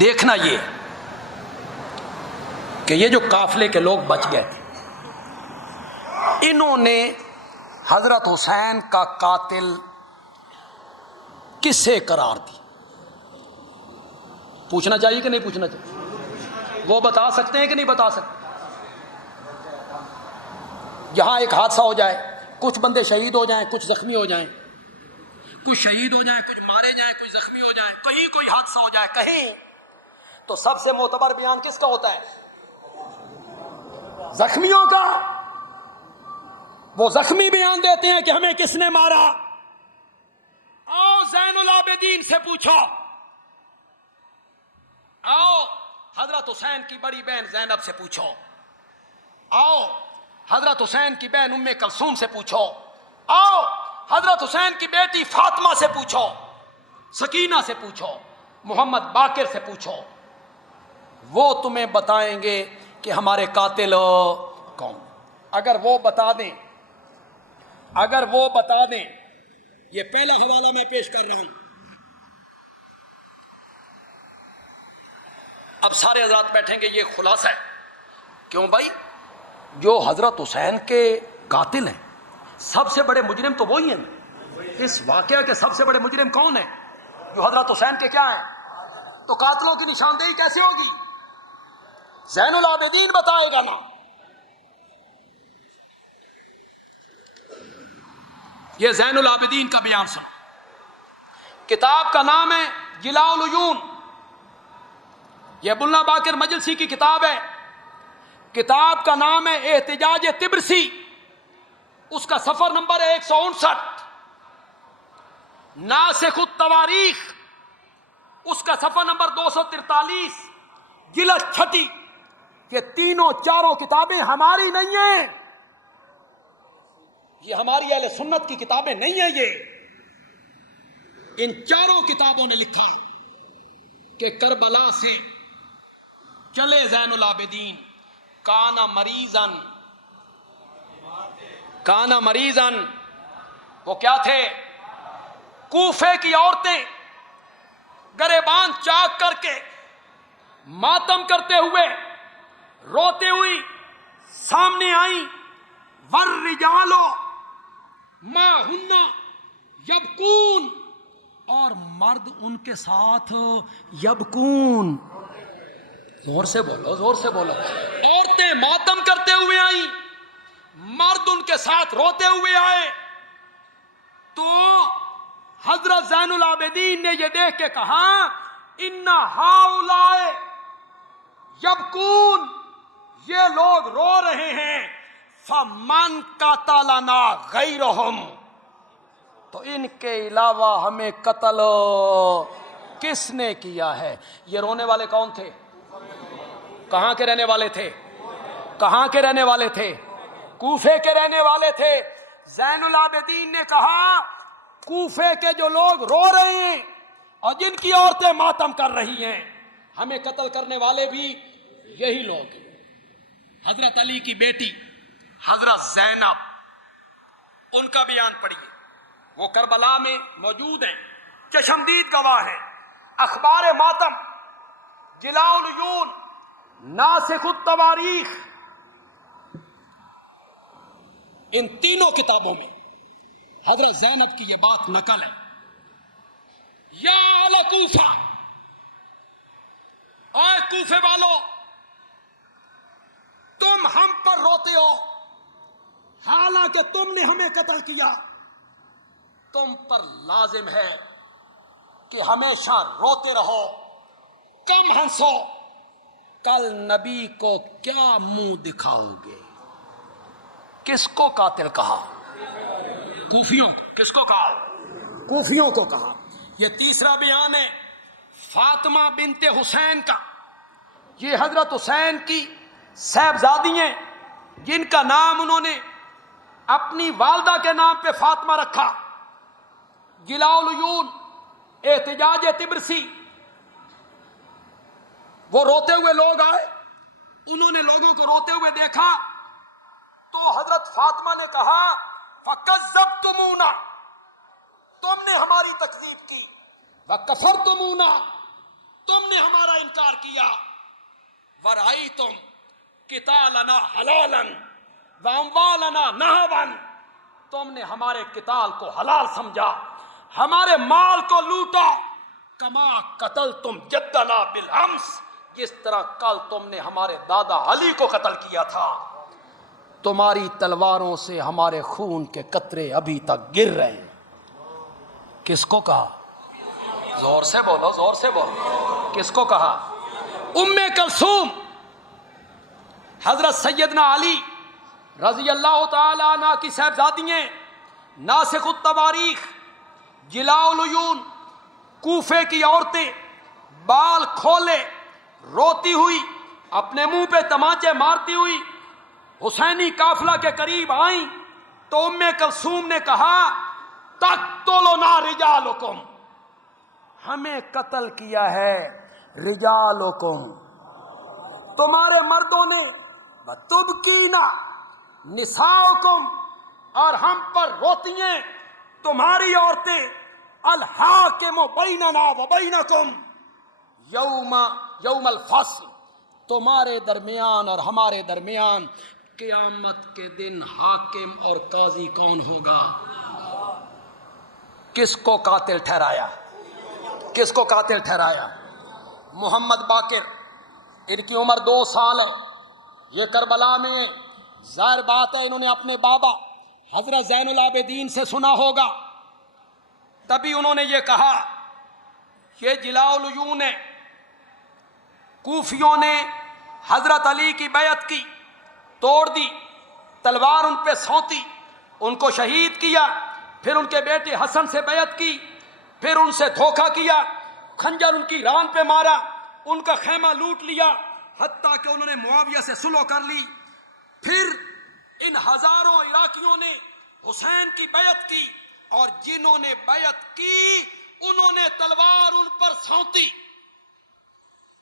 دیکھنا یہ کہ یہ جو قافلے کے لوگ بچ گئے تھے، انہوں نے حضرت حسین کا قاتل کسے قرار دی؟ پوچھنا چاہیے کہ نہیں پوچھنا چاہیے؟ وہ بتا سکتے ہیں کہ نہیں بتا سکتے؟ یہاں ایک حادثہ ہو جائے، کچھ بندے شہید ہو جائیں، کچھ زخمی ہو جائیں، کچھ شہید ہو جائیں، کچھ مارے جائیں، کچھ زخمی ہو جائیں، کہیں کوئی حادثہ ہو جائے کہیں، تو سب سے معتبر بیان کس کا ہوتا ہے؟ زخمیوں کا۔ وہ زخمی بیان دیتے ہیں کہ ہمیں کس نے مارا۔ آؤ زین العابدین سے پوچھو، آؤ حضرت حسین کی بڑی بہن زینب سے پوچھو، آؤ حضرت حسین کی بہن ام کلثوم سے پوچھو، آؤ حضرت حسین کی بیٹی فاطمہ سے پوچھو، سکینہ سے پوچھو، محمد باقر سے پوچھو، وہ تمہیں بتائیں گے کہ ہمارے قاتل کون۔ اگر وہ بتا دیں، یہ پہلا حوالہ میں پیش کر رہا ہوں۔ اب سارے حضرات بیٹھیں گے، یہ خلاصہ ہے۔ کیوں بھائی؟ جو حضرت حسین کے قاتل ہیں، سب سے بڑے مجرم تو وہی ہیں۔ اس واقعہ کے سب سے بڑے مجرم کون ہیں؟ جو حضرت حسین کے کیا ہیں؟ تو قاتلوں کی نشاندہی کیسے ہوگی؟ زین العابدین بتائے گا نا۔ یہ زین العابدین کا بیان سن۔ کتاب کا نام ہے جلاء العیون، یہ ابواللہ باقر مجلسی کی کتاب ہے۔ کتاب کا نام ہے احتجاج طبرسی، اس کا صفحہ نمبر ہے 159۔ ناسخ التواریخ، اس کا صفحہ نمبر 243۔ جلد چھٹی۔ یہ تینوں چاروں کتابیں ہماری نہیں ہیں، یہ ہماری اہل سنت کی کتابیں نہیں ہیں۔ یہ ان چاروں کتابوں نے لکھا کہ کربلا سے چلے زین العابدین، کانا مریضن، وہ کیا تھے؟ کوفے کی عورتیں گریبان چاک کر کے ماتم کرتے ہوئے روتے ہوئی سامنے آئیں۔ والرجال ما ہن یبکون، اور مرد ان کے ساتھ یبکون۔ زور سے بولو، زور سے بولو۔ عورتیں ماتم کرتے ہوئے آئیں، مرد ان کے ساتھ روتے ہوئے آئے۔ تو حضرت زین العابدین نے یہ دیکھ کے کہا ان ہؤلاء یبکون، یہ لوگ رو رہے ہیں، فمن قتلنا غیرہم، تو ان کے علاوہ ہمیں قتل کس نے کیا ہے؟ یہ رونے والے کون تھے؟ کہاں کے رہنے والے تھے؟ کہاں کے رہنے والے تھے؟ کوفے کے رہنے والے تھے۔ زین العابدین نے کہا کوفے کے جو لوگ رو رہے ہیں اور جن کی عورتیں ماتم کر رہی ہیں، ہمیں قتل کرنے والے بھی یہی لوگ ہیں۔ حضرت علی کی بیٹی حضرت زینب، ان کا بیان پڑھیے، وہ کربلا میں موجود ہیں، چشمدید گواہ ہیں۔ اخبار ماتم، جلاء العیون، ناسخ التواریخ، ان تینوں کتابوں میں حضرت زینب کی یہ بات نقل ہے۔ یا اہل کوفہ، اے کوفے والو، تم ہم پر روتے ہو حالانکہ تم نے ہمیں قتل کیا۔ تم پر لازم ہے کہ ہمیشہ روتے رہو، کم ہنسو۔ کل نبی کو کیا منہ دکھاؤ گے؟ کس کو قاتل کہا؟ کوفیوں۔ کس کو کہا؟ کوفیوں کو کہا۔ یہ تیسرا بیان ہے فاطمہ بنت حسین کا۔ یہ حضرت حسین کی صاحبزادی ہیں، جن کا نام انہوں نے اپنی والدہ کے نام پہ فاطمہ رکھا۔ جلاء العیون، احتجاج طبرسی، وہ روتے ہوئے لوگ آئے، انہوں نے لوگوں کو روتے ہوئے دیکھا تو حضرت فاطمہ نے کہا فَكَذَّبْتُمُونَا، تم نے ہماری تکذیب کی، وَكَفَرْتُمُونَا، تم نے ہمارا انکار کیا. وَرَأَيْتُمْ قِتَالَنَا حَلَالًا وَأَمْوَالَنَا نَهَبًا, تم نے ہمارے قتال کو حلال سمجھا, ہمارے مال کو لوٹا. کما قتلتم جدنا بالامس, جس طرح کل تم نے ہمارے دادا علی کو قتل کیا تھا. تمہاری تلواروں سے ہمارے خون کے قطرے ابھی تک گر رہے ہیں. کس کو کہا؟ زور سے بولو, زور سے بولو. کس کو کہا؟ ام کلثوم حضرت سیدنا علی رضی اللہ تعالی عنہ کی صاحبزادی ہیں, ناسخ التواریخ, جلاء العیون, کوفے کی عورتیں بال کھولے روتی ہوئی, اپنے منہ پہ تماچے مارتی ہوئی حسینی قافلہ کے قریب آئیں تو ام کلثوم نے کہا تقتلنا رجالکم, ہمیں قتل کیا ہے رجالکم, تمہارے مردوں نے, تبکینا نساؤکم, اور ہم پر روتی ہیں تمہاری عورتیں. الحاکم بیننا و بینکم یوم الفصل, تمہارے درمیان اور ہمارے درمیان قیامت کے دن حاکم اور قاضی کون ہوگا؟ کس کو قاتل ٹھہرایا؟ کس کو قاتل ٹھہرایا؟ محمد باقر, ان کی عمر 2 سال ہے. یہ کربلا میں, ظاہر بات ہے انہوں نے اپنے بابا حضرت زین العابدین سے سنا ہوگا, تبھی انہوں نے یہ کہا. یہ جلاء العیون ہے. کوفیوں نے حضرت علی کی بیعت کی, توڑ دی, تلوار ان پہ سونتی, ان کو شہید کیا. پھر ان کے بیٹے حسن سے بیعت کی, پھر ان سے دھوکہ کیا, خنجر ان کی ران پہ مارا, ان کا خیمہ لوٹ لیا, حتیٰ کہ انہوں نے معاویہ سے صلح کر لی. پھر ان ہزاروں عراقیوں نے حسین کی بیعت کی, اور جنہوں نے بیعت کی انہوں نے تلوار ان پر سونتی.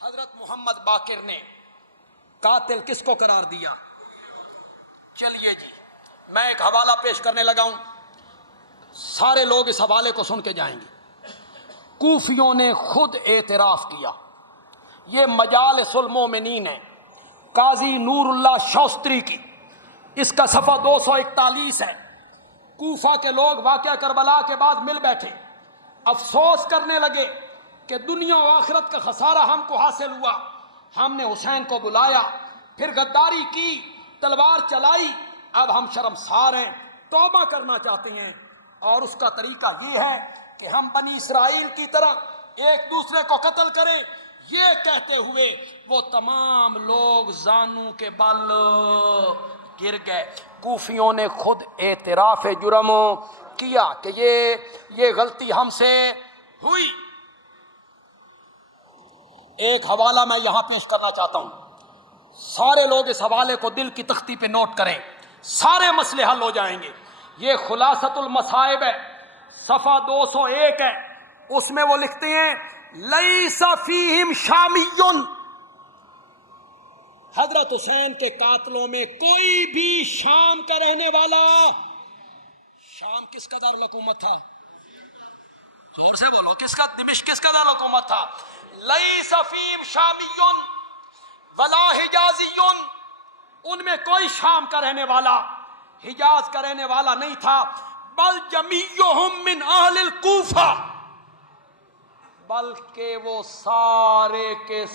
حضرت محمد باقر نے قاتل کس کو قرار دیا؟ چلیے جی, میں ایک حوالہ پیش کرنے لگا ہوں, سارے لوگ اس حوالے کو سن کے جائیں گے. کوفیوں نے خود اعتراف کیا, یہ مجالس المومنین ہے, قاضی نور اللہ شوستری کی, اس کا صفحہ 241 ہے. کوفہ کے لوگ واقعہ کربلا کے بعد مل بیٹھے, افسوس کرنے لگے کہ دنیا و آخرت کا خسارہ ہم کو حاصل ہوا. ہم نے حسین کو بلایا, پھر غداری کی, تلوار چلائی, اب ہم شرمسار ہیں, توبہ کرنا چاہتے ہیں. اور اس کا طریقہ یہ ہے کہ ہم بنی اسرائیل کی طرح ایک دوسرے کو قتل کریں. یہ کہتے ہوئے وہ تمام لوگ زانوں کے بل گر گئے. کوفیوں نے خود اعتراف جرم کیا کہ یہ غلطی ہم سے ہوئی. ایک حوالہ میں یہاں پیش کرنا چاہتا ہوں, سارے لوگ اس حوالے کو دل کی تختی پہ نوٹ کریں, سارے مسئلے حل ہو جائیں گے. یہ خلاصۃ المصائب ہے, صفحہ 201 ہے. اس میں وہ لکھتے ہیں لیس فیہم شامی, حضرت حسین کے قاتلوں میں کوئی بھی شام کا رہنے والا. شام کس کا دارالحکومت تھا؟ زور سے بولو, کس کا؟ دمشق کس کا دارالحکومت تھا؟ لیس فیہم شامی ولا حجازی, ان میں کوئی شام کا رہنے والا, حجاز کا رہنے والا نہیں تھا. بل جمیعہم من اہل الکوفہ, بلکہ وہ سارے کے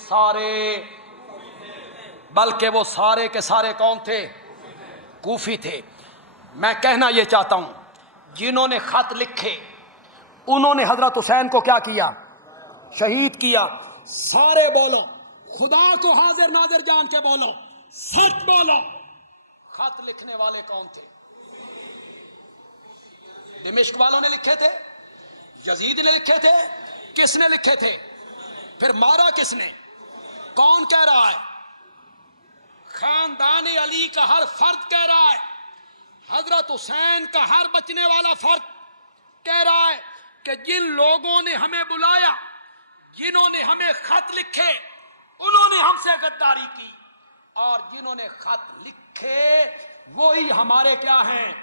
سارے کون تھے؟ کوفی تھے. میں کہنا یہ چاہتا ہوں, جنہوں نے خط لکھے انہوں نے حضرت حسین کو کیا کیا؟ شہید کیا. سارے بولو, خدا کو حاضر ناظر جان کے بولو, سچ بولو, خط لکھنے والے کون تھے؟ دمشق والوں نے لکھے تھے؟ یزید نے لکھے تھے؟ کس نے لکھے تھے؟ پھر مارا کس نے؟ کون کہہ رہا ہے؟ خاندان علی کا ہر فرد کہہ رہا ہے, حضرت حسین کا ہر بچنے والا فرد کہہ رہا ہے کہ جن لوگوں نے ہمیں بلایا, جنہوں نے ہمیں خط لکھے, انہوں نے ہم سے غداری کی, اور جنہوں نے خط لکھے وہی ہمارے کیا ہیں؟